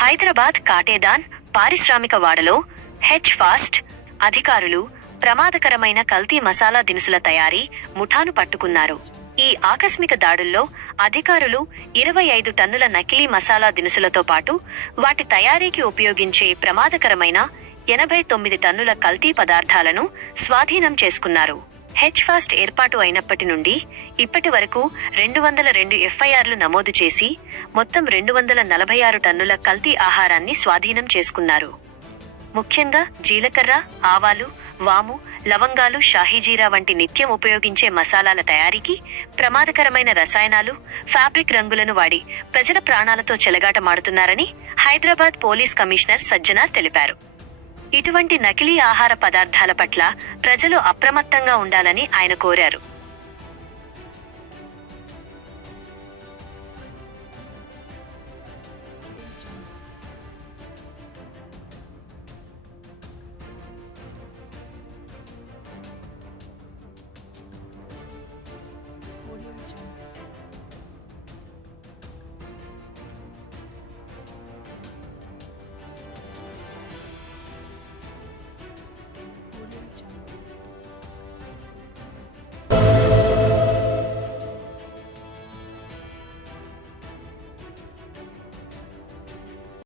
హైదరాబాద్ కాటేదాన్ పారిశ్రామిక వాడలో H fast అధికారులు ప్రమాదకరమైన కల్తీ మసాలా దినుసుల తయారీ ముఠాను పట్టుకున్నారు. ఈ ఆకస్మిక దాడుల్లో అధికారులు 25 టన్నుల నకిలీ మసాలా దినుసులతో పాటు వాటి తయారీకి ఉపయోగించే ప్రమాదకరమైన 89 టన్నుల కల్తీ పదార్థాలను స్వాధీనం చేసుకున్నారు. హెచ్ ఫాస్ట్ ఏర్పాటు అయినప్పటి నుండి ఇప్పటి వరకు 202 ఎఫ్ఐఆర్లు నమోదు చేసి మొత్తం 246 టన్నుల కల్తీ ఆహారాన్ని స్వాధీనం చేసుకున్నారు. ముఖ్యంగా జీలకర్ర, ఆవాలు, వాము, లవంగాలు, షాహీజీరా వంటి నిత్యం ఉపయోగించే మసాలాల తయారీకి ప్రమాదకరమైన రసాయనాలు, ఫ్యాబ్రిక్ రంగులను వాడి ప్రజల ప్రాణాలతో చెలగాటమాడుతున్నారని హైదరాబాద్ పోలీస్ కమిషనర్ సజ్జనార్ తెలిపారు. ఇటువంటి నకిలీ ఆహార పదార్థాల పట్ల ప్రజలు అప్రమత్తంగా ఉండాలని ఆయన కోరారు.